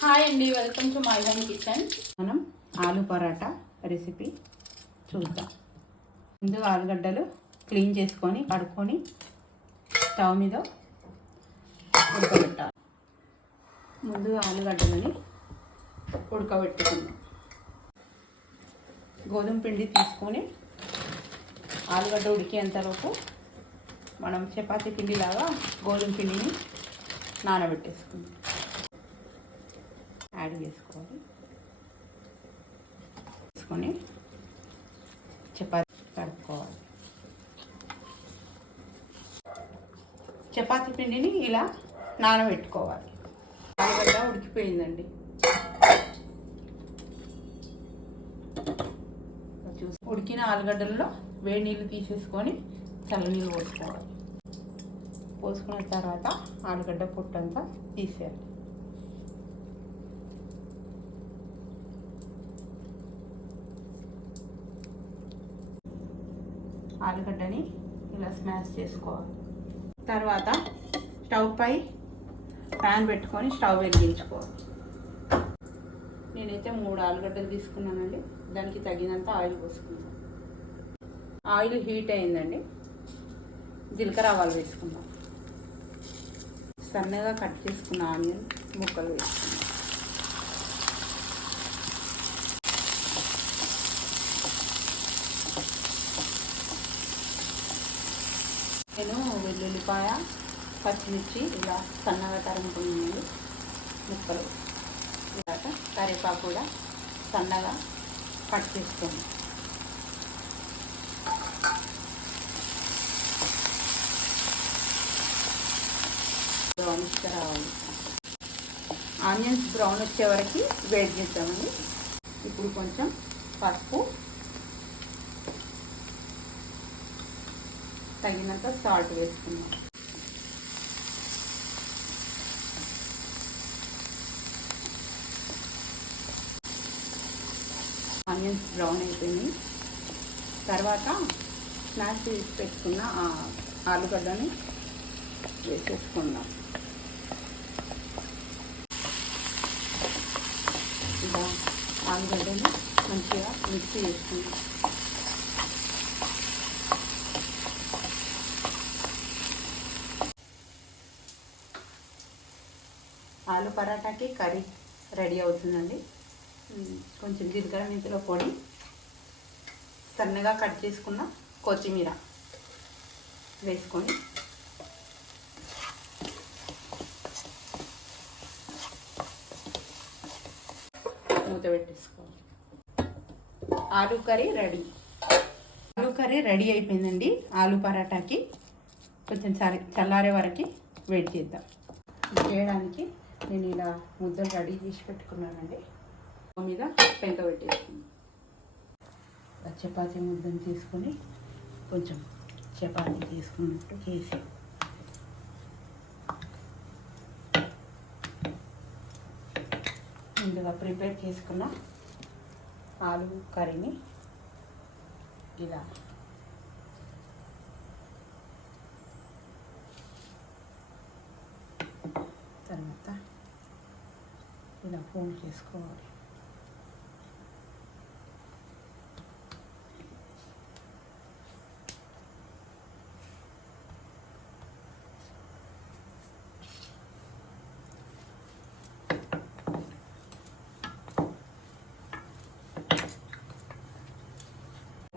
Hi అండి, welcome to my home kitchen. మనం ఆలు పరాటా రెసిపీ చూద్దాం. ముందుగా ఆలుగడ్డలు క్లీన్ చేసుకొని కడుక్కొని స్టవ్ మీద ఉడకబెట్టాలి. ముందుగా ఆలుగడ్డలని ఉడకబెట్టుకుందాం. గోధుమ పిండి తీసుకొని ఆలుగడ్డ ఉడికేంతలోపు మనం చపాతీ పిండిలాగా గోధుమ పిండిని నానబెట్టేసుకుందాం. యాడ్ చేసుకొని చపాతీ కడుక్కోవాలి. చపాతీ పిండిని ఇలా నానబెట్టుకోవాలి. ఆలుగడ్డ ఉడికిపోయిందండి. ఉడికిన ఆలుగడ్డల్లో వేడి నీళ్ళు తీసేసుకొని చల్లనీళ్ళు పోసుకోవాలి. పోసుకున్న తర్వాత ఆలుగడ్డ పొట్టంతా తీసేయాలి. ఆలుగడ్డని ఇలా స్మాష్ చేసుకోవాలి. తర్వాత స్టవ్ పై ప్యాన్ పెట్టుకొని స్టవ్ వెలిగించుకోవాలి. నేనైతే 3 ఆలుగడ్డలు తీసుకున్నానండి. దానికి తగినంత ఆయిల్ పోసుకుందాం. ఆయిల్ హీట్ అయిందండి. జీలకర్ర ఆవాలు వేసుకుందాం. సన్నగా కట్ చేసుకున్న ఆనియన్ ముక్కలు వేసుకుందాం. నేను వెల్లుల్లిపాయ, పచ్చిమిర్చి ఇలా సన్నగా తరుముకున్నాను ముక్కలు. ఇలాగ కరివేపాకు కూడా సన్నగా కట్ చేసుకోండి. బ్రౌనిష్గా రావాలి. ఆనియన్స్ బ్రౌన్ వచ్చే వరకు వేడి చేద్దామండి. ఇప్పుడు కొంచెం పసుపు, తగినంత సాల్ట్ వేసుకుందాం. ఆనియన్స్ బ్రౌన్ అయిపోయింది. తర్వాత స్మాష్ చేసి పెట్టుకున్న ఆలుగడ్డని వేసేసుకుందాం. ఇలా ఆలుగడ్డని మంచిగా మిక్సీ చేసుకుందాం. ఆలు పరాటాకి కర్రీ రెడీ అవుతుందండి. కొంచెం జీలకర్ర మెంతుల పొడి, సన్నగా కట్ చేసుకున్న కొత్తిమీర వేసుకొని మూత పెట్టేసుకోవాలి. ఆలు కర్రీ రెడీ. ఆలు కర్రీ రెడీ అయిపోయిందండి. ఆలు పరాటాకి కొంచెం చల్లారే వరకు వెయిట్ చేద్దాం. చేయడానికి నేను ఇలా ముద్దలు రెడీ చేసి పెట్టుకున్నానండి. మీద పెంక పెట్టేసుకున్నాను. చపాతీ ముద్దను తీసుకొని కొంచెం చపాతీ తీసుకున్నట్టు చేసి ముందుగా ప్రిపేర్ చేసుకున్న ఆలు కర్రీని ఇలా తర్వాత ఇలా ఫోల్డ్ చేసుకోవాలి.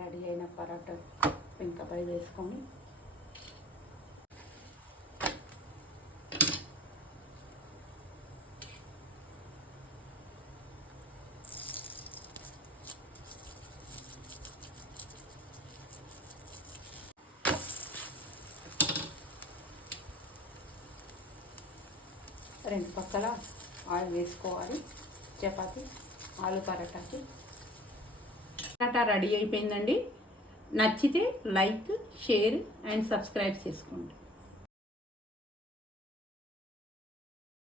రెడీ అయిన పరాటా పెంకపై వేసుకొని రెండు పక్కల ఆయిల్ వేసుకోవాలి. చపాతీ ఆలు పరాటాకి పరాటా రెడీ అయిపోయిందండి. నచ్చితే లైక్, షేర్ అండ్ సబ్స్క్రైబ్ చేసుకోండి.